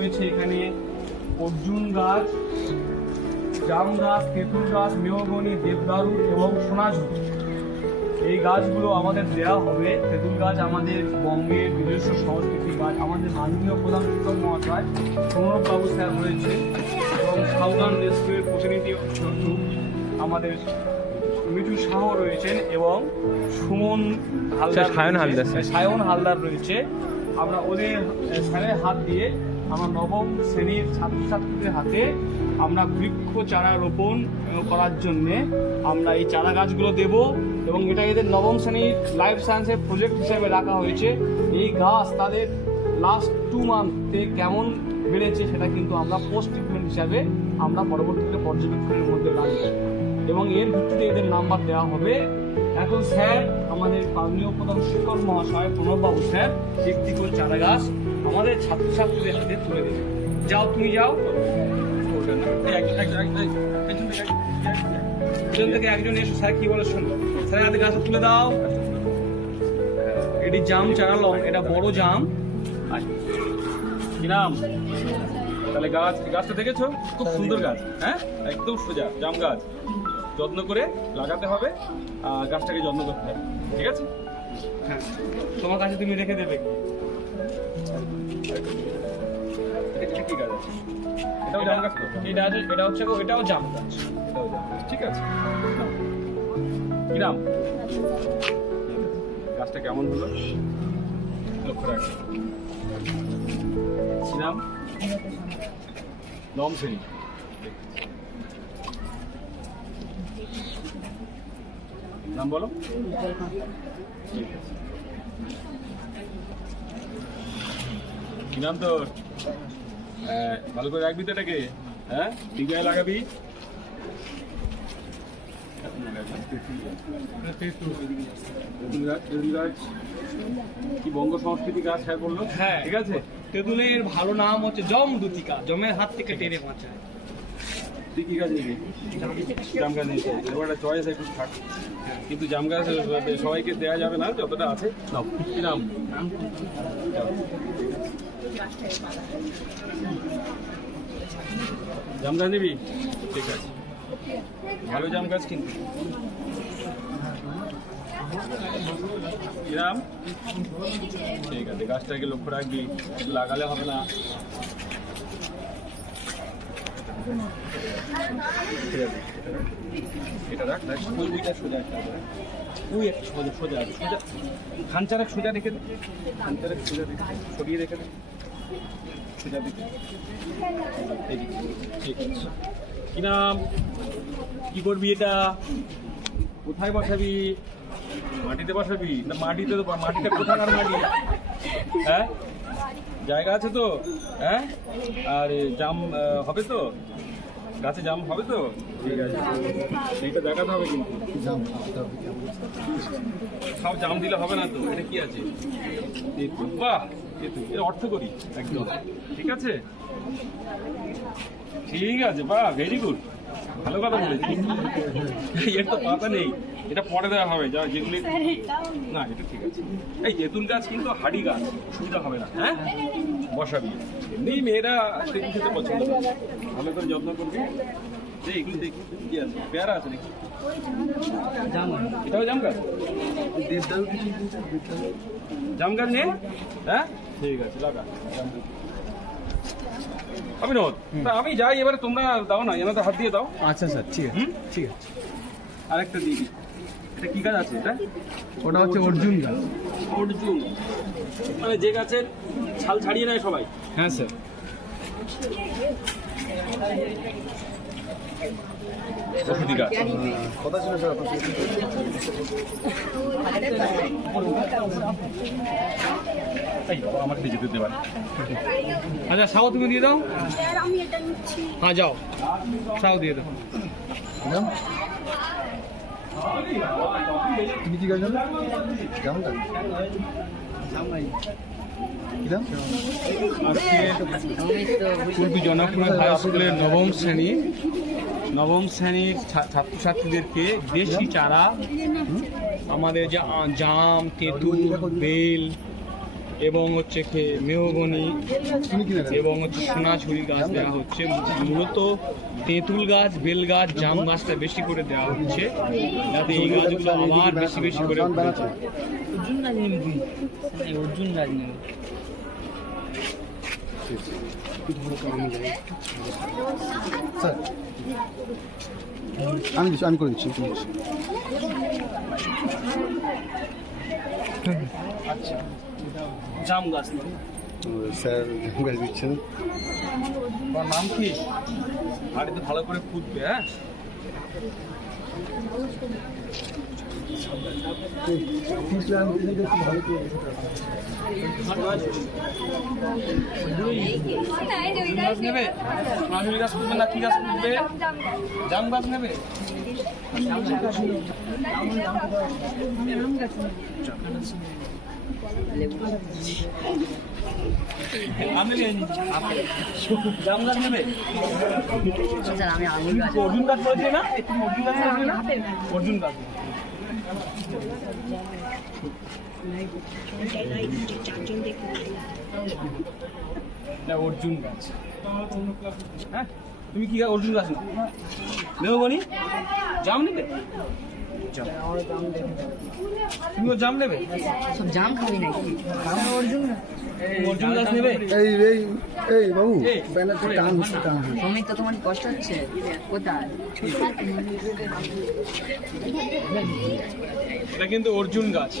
রয়েছে এখানে অর্জুন গাছ, জাম গাছ, তেঁতুল গাছ, মেহগনি, দেবদারু এবং সোনাঝুরি। এই গাছগুলো আমাদের দেওয়া হবে। তেঁতুল গাছ আমাদের বঙ্গের নিজস্ব সংস্কৃতি গাছ। আমাদের মাননীয় প্রধান শিক্ষক মহাশয় সৌরভ বাবু স্যার রয়েছে এবং সাউদার্ন রেস্টুরেন্ট প্রতিনিধি আমাদের মিঠু শাহ রয়েছেন এবং সুমন হালদার, সায়ন হালদার রয়েছে। আমরা ওদের স্যারের হাত দিয়ে আমরা নবম শ্রেণীর ছাত্রছাত্রীদের হাতে আমরা বৃক্ষ চারা রোপণ করার জন্যে আমরা এই চারা গাছগুলো দেব এবং এটা এদের নবম শ্রেণীর লাইফ সায়েন্সের প্রজেক্ট হিসেবে রাখা হয়েছে। এই গাছ তাদের লাস্ট 2 মান্থে কেমন বেড়েছে সেটা কিন্তু আমরা পোস্ট ট্রিটমেন্ট হিসাবে আমরা পরবর্তীতে পর্যবেক্ষণের মধ্যে রাখবো এবং এর ভিত্তিতে এদের নাম্বার দেওয়া হবে। এখন স্যার আমাদের মাননীয় প্রধান শিক্ষক মহাশয় প্রণববাবু স্যার একটি করে চারা গাছ আমাদের ছাত্রছাত্রীদের হাতে তুলে দেবে। যাও, তুমি যাও। পিছন থেকে একজন এসো, স্যার কি বলে শোনো। স্যারের হাতে গাছ তুলে দাও। এটি জাম চারা, এটা বড় জাম। কি নাম? তাহলে গাছটা দেখেছো? খুব সুন্দর গাছ, হ্যাঁ, একদম সোজা জাম গাছ। যত্ন করে লাগাতে হবে, গাছটাকে যত্ন করতে হবে, ঠিক আছে? হ্যাঁ, তোমার কাছে তুমি রেখে দেবে। এটা কি গাছ আছে? এটাও জাম গাছ? এটা হচ্ছে এটাও জাম গাছ। এটাও জাম গাছ, ঠিক আছে। কি নাম? গাছটা কেমন হলো লক্ষ্য রাখবে। কি নাম? নবম শ্রেণী। নাম বলো। কি নাম তোর? ভালো করে রাখবি তো এটাকে, হ্যাঁ, ঠিক গায়ে লাগাবি। কি বঙ্গ সংস্কৃতি গাছ স্যার বললো? হ্যাঁ, ঠিক আছে। তেঁতুলের ভালো নাম হচ্ছে জমদূতিকা, জমের হাত থেকে টেনে বাঁচায়। তুই কি গাছ নিবি? জাম গাছ নিতে এবার একটা চয়েস একটু থাক, কিন্তু জাম গাছ সবাইকে দেওয়া যাবে না, যতটা আছে নাও। কি নাম? জাম গাছ নিবি? ঠিক আছে, ভালো জাম গাছ কিন্তু। কি নাম? ঠিক আছে, গাছটাকে লক্ষ্য রাখবি, লাগালে হবে না। ঠিক আছে, এটা রাখ, ওই দুইটা সোজা একটা, ওই একটা সোজা সোজা সোজা, খানচারেক সোজা রেখে দে, খানচারেক সোজা রেখে সরিয়ে রেখে দে, সোজা দিকে। ঠিক আছে। কি নাম? কি করবি এটা? কোথায় বসাবি? মাটিতে বসাবি না মাটিতে? মাটিটা কোথাকার মাটি? হ্যাঁ, জায়গা আছে তো? হ্যাঁ, আর জাম হবে তো? গাছে জাম হবে তো? ঠিক আছে, এইটা দেখাতে হবে কিন্তু। সব জাম দিলে হবে না তো। এটা কি আছে? বাহ, এটা অর্থ করি একদম, ঠিক আছে, ঠিক আছে, বাহ, ভেরি গুড, ভালো কথা বলেছি। এর তো পাতা নেই, এটা পরে দেওয়া হবে, যা যেগুলি না, এটা ঠিক আছে। এই তেঁতুল গাছ কিন্তু হাড়ি গাছ, অসুবিধা হবে না, হ্যাঁ, বসাবি। এমনি মেয়েরা তেঁতুল খেতে পছন্দ করে, ভালো করে যত্ন করবি। যে এগুলো দেখি কি আছে, পেয়ারা আছে নাকি? এটাও জাম গাছ? জাম গাছ নেই? হ্যাঁ, ঠিক আছে, লাগা। অভিনব, তা আমি যাই এবারে, তোমরা দাও না, এনাতে হাত দিয়ে দাও। আচ্ছা স্যার, ঠিক আছে, ঠিক আছে। আরেকটা দিই। এটা কি গাছ আছে? এটা ওটা হচ্ছে অর্জুন গাছ। অর্জুন মানে যে গাছের ছাল ছাড়িয়ে নেয় সবাই? হ্যাঁ স্যার। ওষুধি গাছ। কথা ছিল স্যার আমাকে যেতে দিতে পারে। আচ্ছা, সাও তুমি দিয়ে দাও। আমি এটা নিচ্ছি। হ্যাঁ, যাও, সাও দিয়ে দাও। তুমি কি গাছ জানো? কেমন গাছ? পূর্বী জনপ্রিয় হাই স্কুলের নবম শ্রেণীর ছাত্রছাত্রীদেরকে দেশি চারা, আমাদের যে জাম, তেঁতুল, বেল এবং হচ্ছে মেহগনি তুমি কিনে দেবে এবং হচ্ছে সোনাঝুরি গাছ দেওয়া হচ্ছে। মূলত তেঁতুল গাছ, বেল গাছ, জাম গাছটা বেশি করে দেওয়া হচ্ছে, যাতে এই গাছগুলো আবার বেশি বেশি করে জন উঠে বানাচ্ছে যায়। অর্জুন গাছ নেবে তুই, অর্জুন গাছ নেবে। স্যার আমি করে দিচ্ছি আচ্ছা, জাম গাছ নেবে। স্যার জাম গাছ দিচ্ছেন তোমার নাম কি? বাড়িতে ভালো করে ফুটবে, হ্যাঁ? গাছ নেবে? সোনাঝুরি গাছ ফুটবে না কি গাছ ফুটবে? জাম গাছ নেবে? আমি নিয়ে নিচ্ছি। জাম গাছ নেবে? স্যার আমি আঙুর গাছ অর্জুন গাছ বলেছি না? তুমি অর্জুন গাছ বলেছিলে না? অর্জুন গাছ। এটা অর্জুন গাছ। হ্যাঁ, তুমি কি গাছ? অর্জুন গাছ না নেবো বনি? জাম নেবে? জাম। তুমিও জাম নেবে? সব জাম খাবি নাকি? অর্জুন গাছ অর্জুন গাছ নেবে? এই বাবু এই, ব্যানারটা টান হচ্ছে টান তুমি তো তোমার কষ্ট হচ্ছে কোথায়? এটা কিন্তু অর্জুন গাছ।